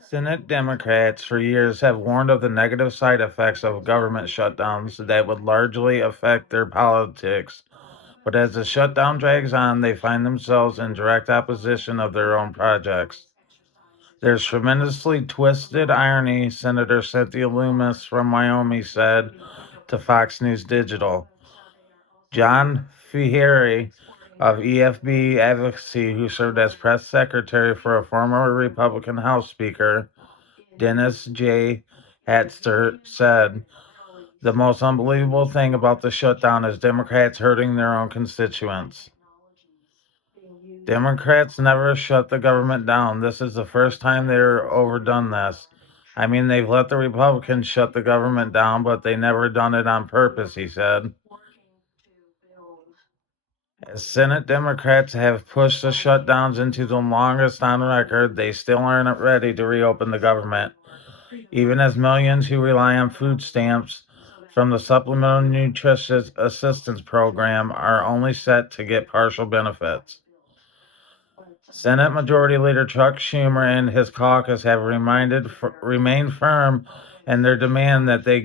Senate Democrats for years have warned of the negative side effects of government shutdowns that would largely affect their politics. But as the shutdown drags on, they find themselves in direct opposition of their own projects. There's tremendously twisted irony, Senator Cynthia Loomis from Wyoming said to Fox News Digital. John Feehery of EFB Advocacy, who served as press secretary for a former Republican House Speaker, Dennis J. Hatster, said, "The most unbelievable thing about the shutdown is Democrats hurting their own constituents. Democrats never shut the government down. This is the first time they're overdone this. I mean, they've let the Republicans shut the government down, but they never done it on purpose," he said. As Senate Democrats have pushed the shutdowns into the longest on record, they still aren't ready to reopen the government, even as millions who rely on food stamps from the Supplemental Nutrition Assistance Program are only set to get partial benefits. Senate Majority Leader Chuck Schumer and his caucus have remained firm in their demand that they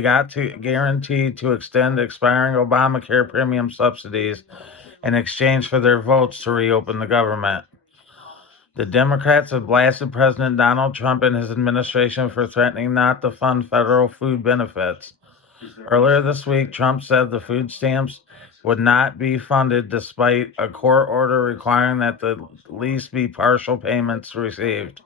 got to guarantee to extend expiring Obamacare premium subsidies in exchange for their votes to reopen the government. The Democrats have blasted President Donald Trump and his administration for threatening not to fund federal food benefits. Earlier this week, Trump said the food stamps would not be funded despite a court order requiring that the least be partial payments received.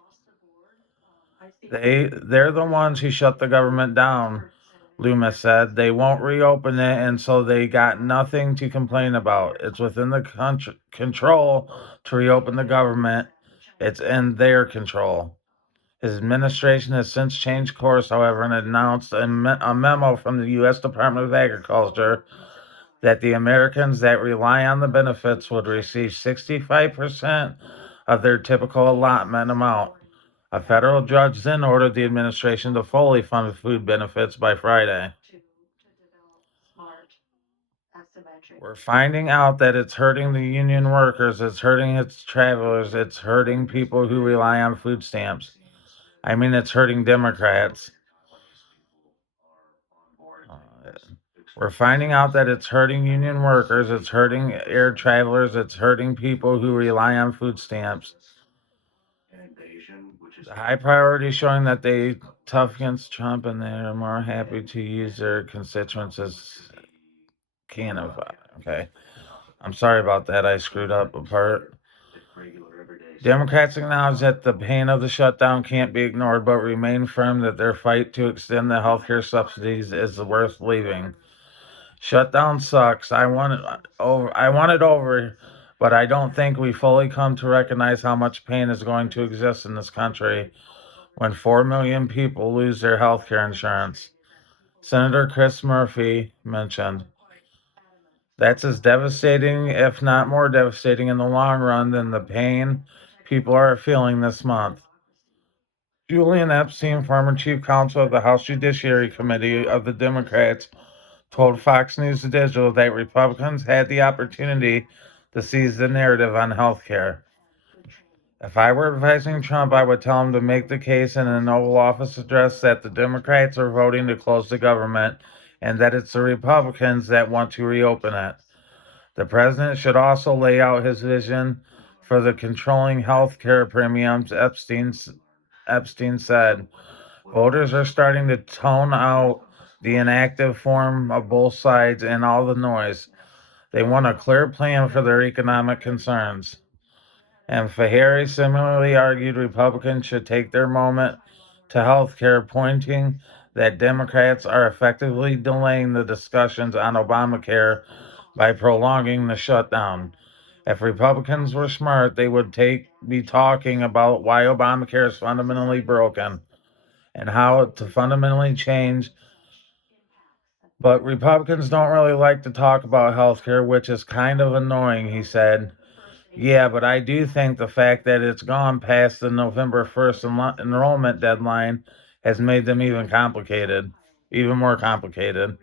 They're the ones who shut the government down, Loomis said. They won't reopen it, and so they got nothing to complain about. It's within the control to reopen the government. It's in their control. His administration has since changed course, however, and announced a memo from the U.S. Department of Agriculture that the Americans that rely on the benefits would receive 65% of their typical allotment amount. A federal judge then ordered the administration to fully fund food benefits by Friday. We're finding out that it's hurting the union workers, it's hurting its travelers, it's hurting people who rely on food stamps. I mean, it's hurting Democrats. We're finding out that it's hurting union workers, it's hurting air travelers, it's hurting people who rely on food stamps. The high priority is showing that they tough against Trump and they are more happy to use their constituents as cannon. Okay. I'm sorry about that. I screwed up a part. Democrats acknowledge that the pain of the shutdown can't be ignored, but remain firm that their fight to extend the healthcare subsidies is worth leaving. Shutdown sucks. I want it over. But I don't think we fully come to recognize how much pain is going to exist in this country when 4 million people lose their health care insurance. Senator Chris Murphy mentioned. That's as devastating, if not more devastating in the long run, than the pain people are feeling this month. Julian Epstein, former chief counsel of the House Judiciary Committee of the Democrats, told Fox News Digital that Republicans had the opportunity to seize the narrative on health care. If I were advising Trump, I would tell him to make the case in an Oval Office address that the Democrats are voting to close the government and that it's the Republicans that want to reopen it. The president should also lay out his vision for the controlling health care premiums, Epstein said. Voters are starting to tone out the inactive form of both sides and all the noise. They want a clear plan for their economic concerns. And Fahey similarly argued Republicans should take their moment to health care, pointing that Democrats are effectively delaying the discussions on Obamacare by prolonging the shutdown. If Republicans were smart, they would be talking about why Obamacare is fundamentally broken and how to fundamentally change. But Republicans don't really like to talk about healthcare, which is kind of annoying, he said. Yeah, but I do think the fact that it's gone past the November 1st enrollment deadline has made them even more complicated.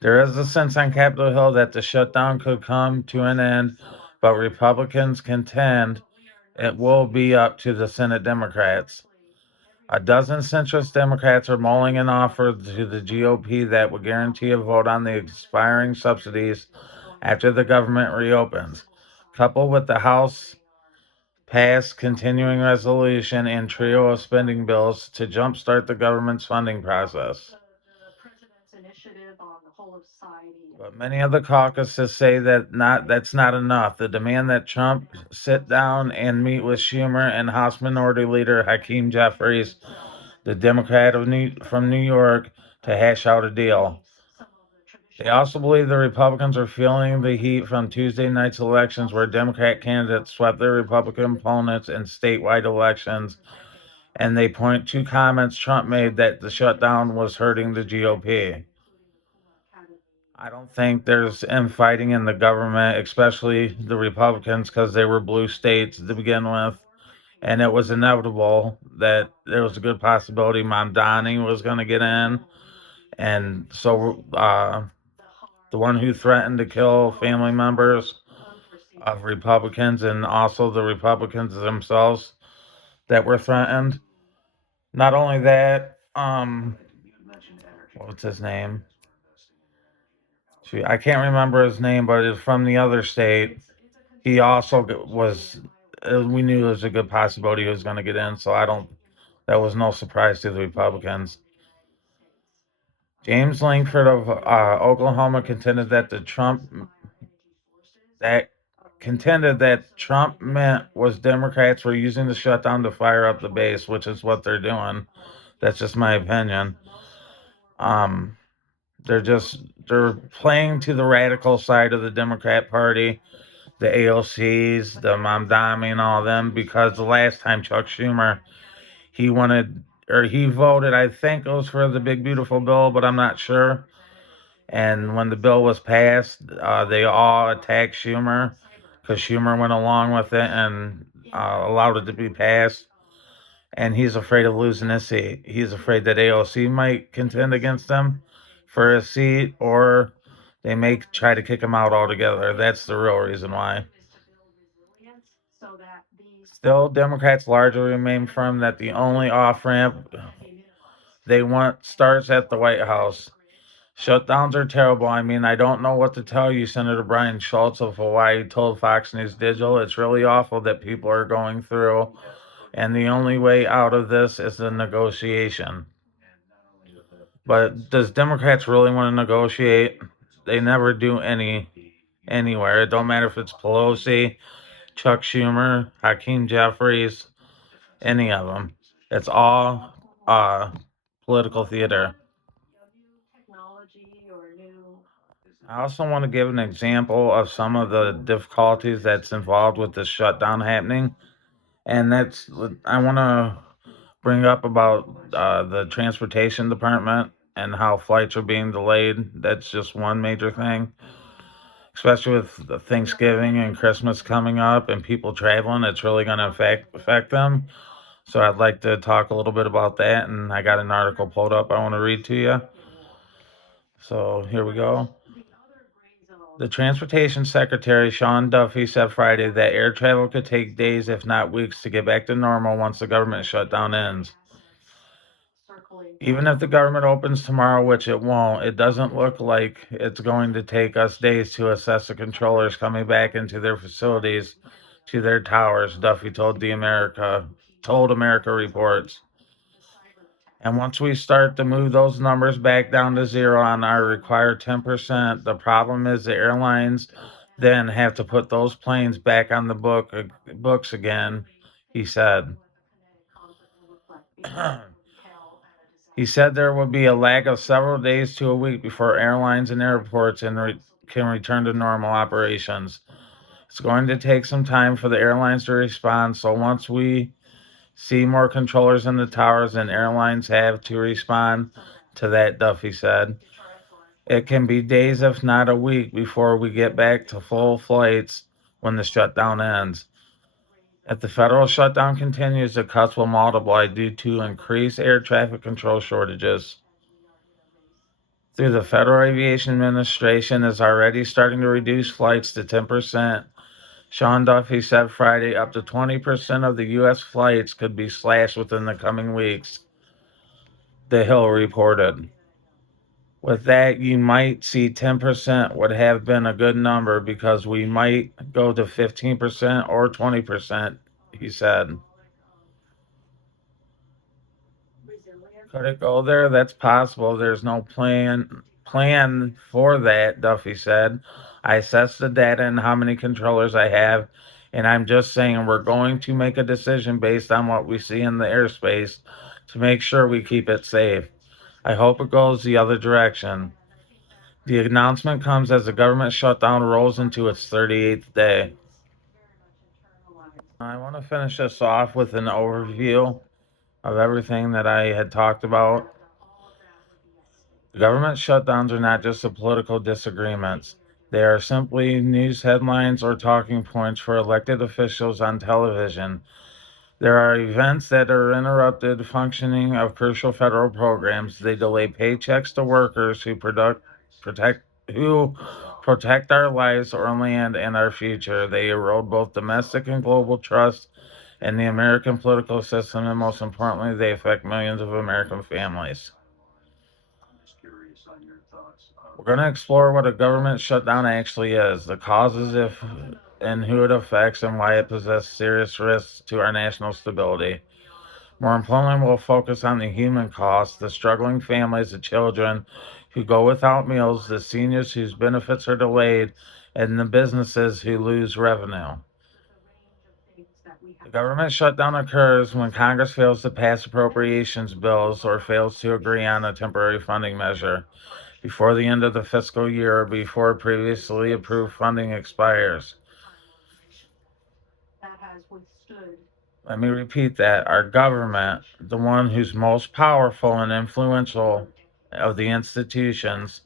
There is a sense on Capitol Hill that the shutdown could come to an end, but Republicans contend it will be up to the Senate Democrats. A dozen centrist Democrats are mulling an offer to the GOP that would guarantee a vote on the expiring subsidies after the government reopens, coupled with the House passed continuing resolution and trio of spending bills to jumpstart the government's funding process. But many of the caucuses say that's not enough. The demand that Trump sit down and meet with Schumer and House Minority Leader Hakeem Jeffries, the Democrat from New York, to hash out a deal. They also believe the Republicans are feeling the heat from Tuesday night's elections, where Democrat candidates swept their Republican opponents in statewide elections, and they point to comments Trump made that the shutdown was hurting the GOP. I don't think there's infighting in the government, especially the Republicans, because they were blue states to begin with, and it was inevitable that there was a good possibility Mamdani was going to get in, and so the one who threatened to kill family members of Republicans and also the Republicans themselves that were threatened. Not only that, what's his name? I can't remember his name, but it's from the other state. He also was. We knew there was a good possibility he was going to get in, so I don't. That was no surprise to the Republicans. James Langford of Oklahoma contended that Trump meant was Democrats were using the shutdown to fire up the base, which is what they're doing. That's just my opinion. Um, they're playing to the radical side of the Democrat Party, the AOCs, the Mamdani, and all of them, because the last time Chuck Schumer, he voted, I think it was for the big beautiful bill, but I'm not sure. And when the bill was passed, they all attacked Schumer because Schumer went along with it and allowed it to be passed. And he's afraid of losing his seat. He's afraid that AOC might contend against him for a seat, or they may try to kick him out altogether. That's the real reason why. Still, Democrats largely remain firm that the only off ramp they want starts at the White House. Shutdowns are terrible. I mean, I don't know what to tell you. Senator Brian Schultz of Hawaii told Fox News Digital it's really awful that people are going through, and the only way out of this is the negotiation. But does Democrats really want to negotiate? They never do anywhere. It don't matter if it's Pelosi, Chuck Schumer, Hakeem Jeffries, any of them. It's all political theater. I also want to give an example of some of the difficulties that's involved with the shutdown happening, and that's I want to bring up about the transportation department and how flights are being delayed. That's just one major thing, especially with the Thanksgiving and Christmas coming up and people traveling. It's really going to affect them. So I'd like to talk a little bit about that, and I got an article pulled up I want to read to you. So here we go. The Transportation Secretary, Sean Duffy, said Friday that air travel could take days, if not weeks, to get back to normal once the government shutdown ends. Even if the government opens tomorrow, which it won't, it doesn't look like it's going to take us days to assess the controllers coming back into their facilities to their towers, Duffy told America Reports. And once we start to move those numbers back down to zero on our required 10%, the problem is the airlines then have to put those planes back on the books again, he said. He said there will be a lag of several days to a week before airlines and airports can return to normal operations. It's going to take some time for the airlines to respond, so once we see more controllers in the towers than airlines have to respond to that, Duffy said. It can be days, if not a week, before we get back to full flights when the shutdown ends. If the federal shutdown continues, the cuts will multiply due to increased air traffic control shortages. Through the Federal Aviation Administration is already starting to reduce flights to 10% Sean Duffy said Friday up to 20% of the U.S. flights could be slashed within the coming weeks, The Hill reported. With that, you might see 10% would have been a good number because we might go to 15% or 20%, he said. Could it go there? That's possible. There's no plan for that, Duffy said. I assessed the data and how many controllers I have, and I'm just saying we're going to make a decision based on what we see in the airspace to make sure we keep it safe. I hope it goes the other direction. The announcement comes as the government shutdown rolls into its 38th day. I want to finish this off with an overview of everything that I had talked about. Government shutdowns are not just the political disagreements. They are simply news headlines or talking points for elected officials on television. There are events that are interrupted functioning of crucial federal programs. They delay paychecks to workers protect who protect our lives, our land, and our future. They erode both domestic and global trust in the American political system, and most importantly, they affect millions of American families. We're going to explore what a government shutdown actually is, the causes if and who it affects, and why it poses serious risks to our national stability. More importantly, we'll focus on the human cost, the struggling families, the children who go without meals, the seniors whose benefits are delayed, and the businesses who lose revenue. The government shutdown occurs when Congress fails to pass appropriations bills or fails to agree on a temporary funding measure before the end of the fiscal year or before previously approved funding expires. Let me repeat that. Our government, the one who's most powerful and influential of the institutions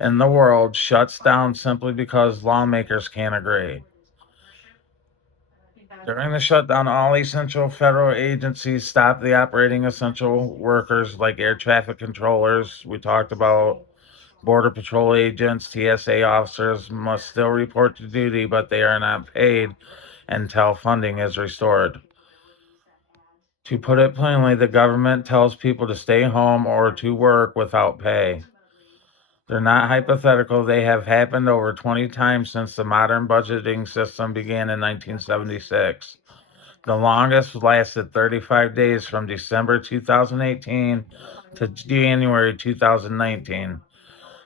in the world, shuts down simply because lawmakers can't agree. During the shutdown, all essential federal agencies stopped the operating essential workers like air traffic controllers. We talked about Border Patrol agents, TSA officers must still report to duty, but they are not paid until funding is restored. To put it plainly, the government tells people to stay home or to work without pay. They're not hypothetical. They have happened over 20 times since the modern budgeting system began in 1976. The longest lasted 35 days from December 2018 to January 2019.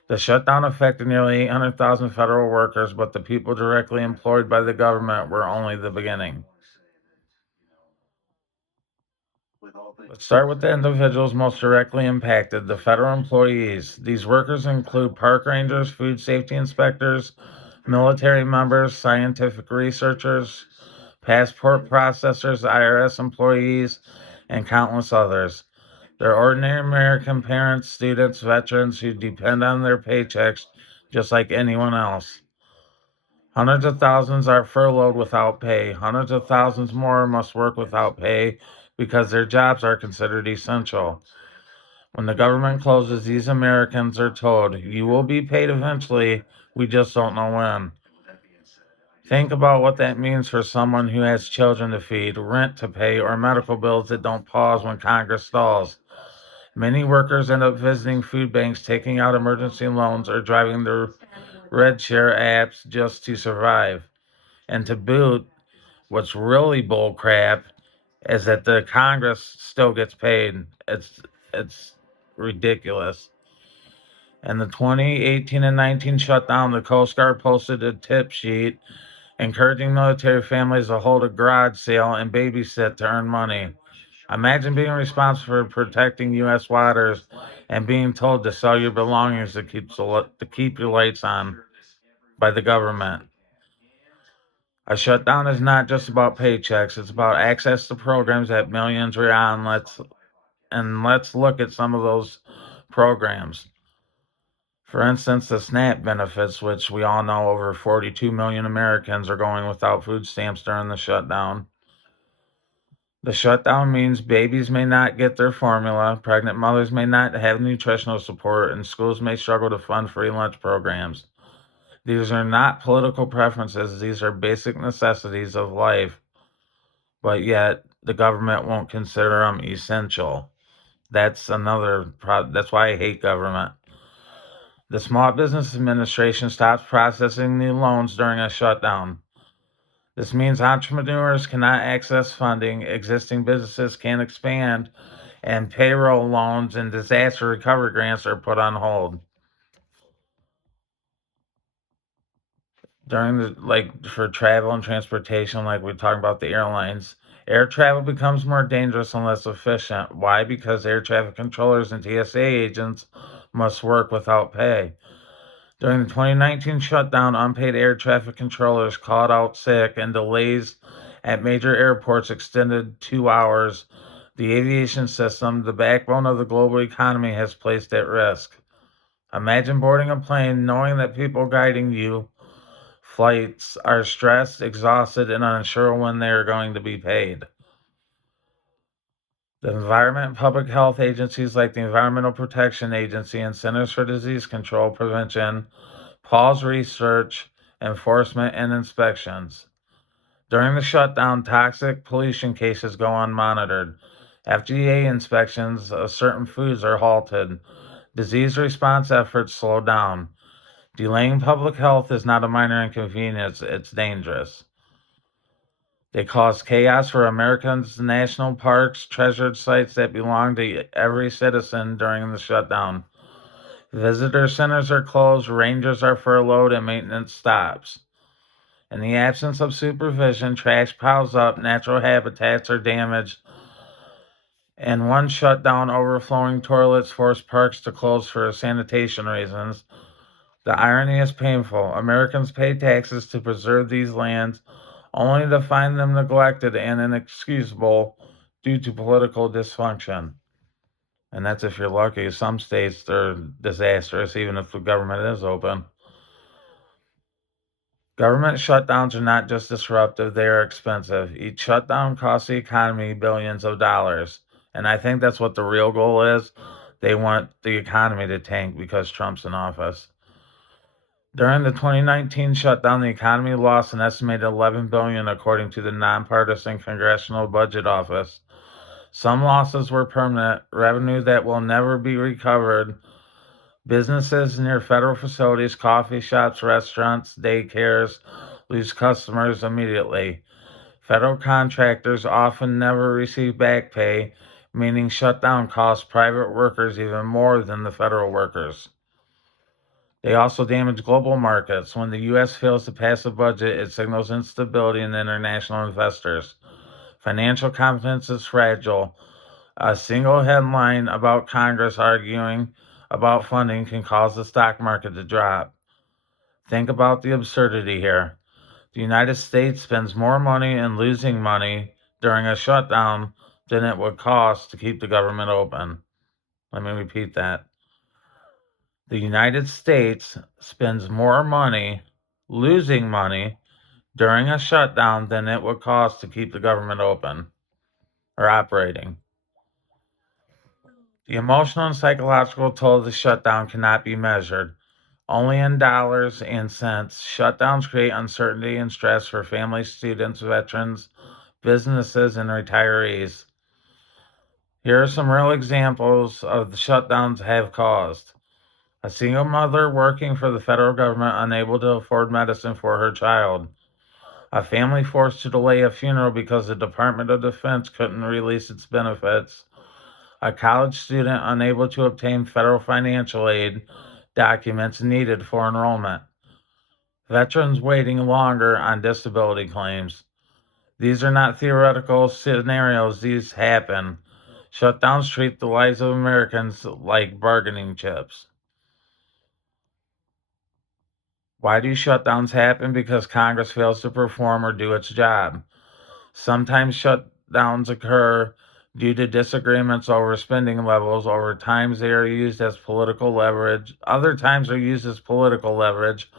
The shutdown affected nearly 800,000 federal workers, but the people directly employed by the government were only the beginning. Let's start with the individuals most directly impacted, the federal employees. These workers include park rangers, food safety inspectors, military members, scientific researchers, passport processors, IRS employees, and countless others. They're ordinary American parents, students, veterans who depend on their paychecks just like anyone else. Hundreds of thousands are furloughed without pay. Hundreds of thousands more must work without pay because their jobs are considered essential. When the government closes, these Americans are told, you will be paid eventually, we just don't know when. Think about what that means for someone who has children to feed, rent to pay, or medical bills that don't pause when Congress stalls. Many workers end up visiting food banks, taking out emergency loans, or driving their red share apps just to survive. And to boot, what's really bull crap is that the Congress still gets paid. It's ridiculous. In the 2018 and 19 shutdown, the Coast Guard posted a tip sheet encouraging military families to hold a garage sale and babysit to earn money. Imagine being responsible for protecting U.S. waters and being told to sell your belongings to keep your lights on by the government. A shutdown is not just about paychecks; it's about access to programs that millions rely on. Let's look at some of those programs. For instance, the SNAP benefits, which we all know over 42 million Americans are going without food stamps during the shutdown. The shutdown means babies may not get their formula, pregnant mothers may not have nutritional support, and schools may struggle to fund free lunch programs. These are not political preferences, these are basic necessities of life, but yet the government won't consider them essential. That's that's why I hate government. The Small Business Administration stops processing new loans during a shutdown. This means entrepreneurs cannot access funding, existing businesses can't expand, and payroll loans and disaster recovery grants are put on hold. During for travel and transportation, like we're talking about the airlines, air travel becomes more dangerous and less efficient. Why? Because air traffic controllers and TSA agents must work without pay. During the 2019 shutdown, unpaid air traffic controllers called out sick, and delays at major airports extended 2 hours. The aviation system, the backbone of the global economy, has placed at risk. Imagine boarding a plane knowing that people guiding you flights are stressed, exhausted, and unsure when they are going to be paid. The environment and public health agencies like the Environmental Protection Agency and Centers for Disease Control Prevention pause research, enforcement, and inspections. During the shutdown, toxic pollution cases go unmonitored. FDA inspections of certain foods are halted. Disease response efforts slow down. Delaying public health is not a minor inconvenience, it's dangerous. They cause chaos for Americans' national parks, treasured sites that belong to every citizen during the shutdown. Visitor centers are closed, rangers are furloughed, and maintenance stops. In the absence of supervision, trash piles up, natural habitats are damaged, and one shutdown, overflowing toilets forced parks to close for sanitation reasons. The irony is painful. Americans pay taxes to preserve these lands, only to find them neglected and inexcusable due to political dysfunction. And that's if you're lucky. Some states, they're disastrous, even if the government is open. Government shutdowns are not just disruptive, they are expensive. Each shutdown costs the economy billions of dollars. And I think that's what the real goal is. They want the economy to tank because Trump's in office. During the 2019 shutdown, the economy lost an estimated $11 billion, according to the nonpartisan Congressional Budget Office. Some losses were permanent, revenue that will never be recovered. Businesses near federal facilities, coffee shops, restaurants, daycares lose customers immediately. Federal contractors often never receive back pay, meaning shutdown costs private workers even more than the federal workers. They also damage global markets. When the U.S. fails to pass a budget, it signals instability in international investors. Financial confidence is fragile. A single headline about Congress arguing about funding can cause the stock market to drop. Think about the absurdity here. The United States spends more money in losing money during a shutdown than it would cost to keep the government open. Let me repeat that. The United States spends more money losing money during a shutdown than it would cost to keep the government open or operating. The emotional and psychological toll of the shutdown cannot be measured. Only in dollars and cents. Shutdowns create uncertainty and stress for families, students, veterans, businesses, and retirees. Here are some real examples of the shutdowns have caused. A single mother working for the federal government unable to afford medicine for her child. A family forced to delay a funeral because the Department of Defense couldn't release its benefits. A college student unable to obtain federal financial aid documents needed for enrollment. Veterans waiting longer on disability claims. These are not theoretical scenarios, these happen. Shutdowns treat the lives of Americans like bargaining chips. Why do shutdowns happen? Because Congress fails to perform or do its job. Sometimes shutdowns occur due to disagreements over spending levels. Over times they are used as political leverage. Other times they're used as political leverage.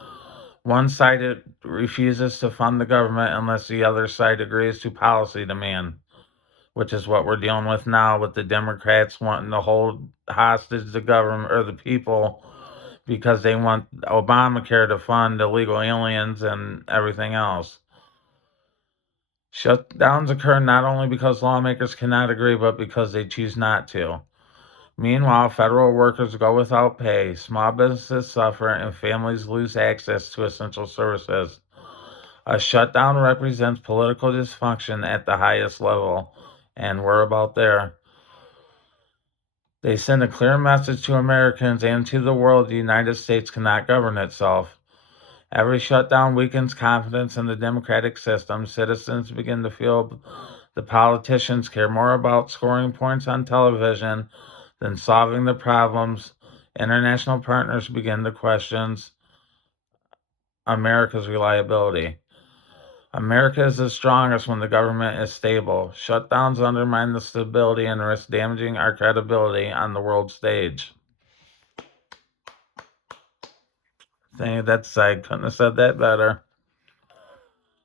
One side refuses to fund the government unless the other side agrees to policy demand, which is what we're dealing with now with the Democrats wanting to hold hostage the government or the people because they want Obamacare to fund illegal aliens and everything else. Shutdowns occur not only because lawmakers cannot agree, but because they choose not to. Meanwhile, federal workers go without pay, small businesses suffer, and families lose access to essential services. A shutdown represents political dysfunction at the highest level, and we're about there. They send a clear message to Americans and to the world: the United States cannot govern itself. Every shutdown weakens confidence in the democratic system. Citizens begin to feel the politicians care more about scoring points on television than solving the problems. International partners begin to question America's reliability. America is the strongest when the government is stable. Shutdowns undermine the stability and risk damaging our credibility on the world stage. I couldn't have said that better.